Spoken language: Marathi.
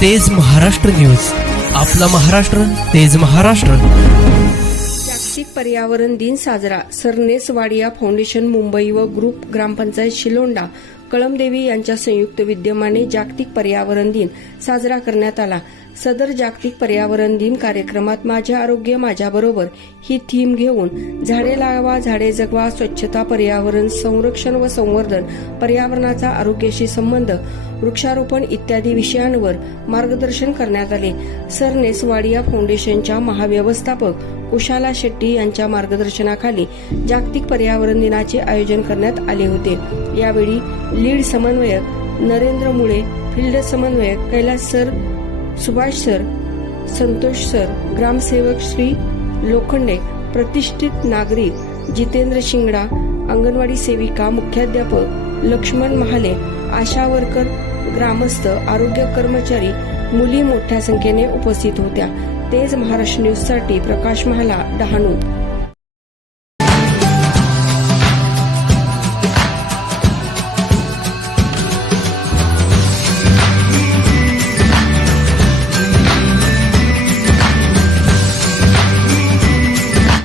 तेज महाराष्ट्र न्यूज. आपला महाराष्ट्र तेज महाराष्ट्र. जागतिक पर्यावरण दिन साजरा. सरनेस वाडिया फाउंडेशन मुंबई व ग्रुप ग्रामपंचायत शिलोंडा. कळमदेवी यांच्या संयुक्त विद्यमाने जागतिक पर्यावरण दिन साजरा करण्यात आला. सदर जागतिक पर्यावरण दिन कार्यक्रमात माझे आरोग्य माझ्याबरोबर ही थीम घेऊन झाडे लावा झाडे जगवा स्वच्छता पर्यावरण संरक्षण व संवर्धन पर्यावरणाचा आरोग्याशी संबंध वृक्षारोपण इत्यादी विषयांवर मार्गदर्शन करण्यात आले. सरनेस वाडिया फाउंडेशनच्या महाव्यवस्थापक कुशाला शेट्टी यांच्या मार्गदर्शनाखाली जागतिक पर्यावरण दिनाचे आयोजन करण्यात आले होते. यावेळी लीड समन्वयक नरेंद्र मुळे फील्ड समन्वयक Kailas sir Subhash sir Santosh sir ग्रामसेवक श्री लोखंडे प्रतिष्ठित नागरिक जितेंद्र शिंगडा अंगणवाडी सेविका मुख्याध्यापक लक्ष्मण महाले आशा वर्कर ग्रामस्थ आरोग्य कर्मचारी मुली मोठ्या संख्येने उपस्थित होत्या. तेज महाराष्ट्र न्यूजसाठी प्रकाश महाला डहाणू.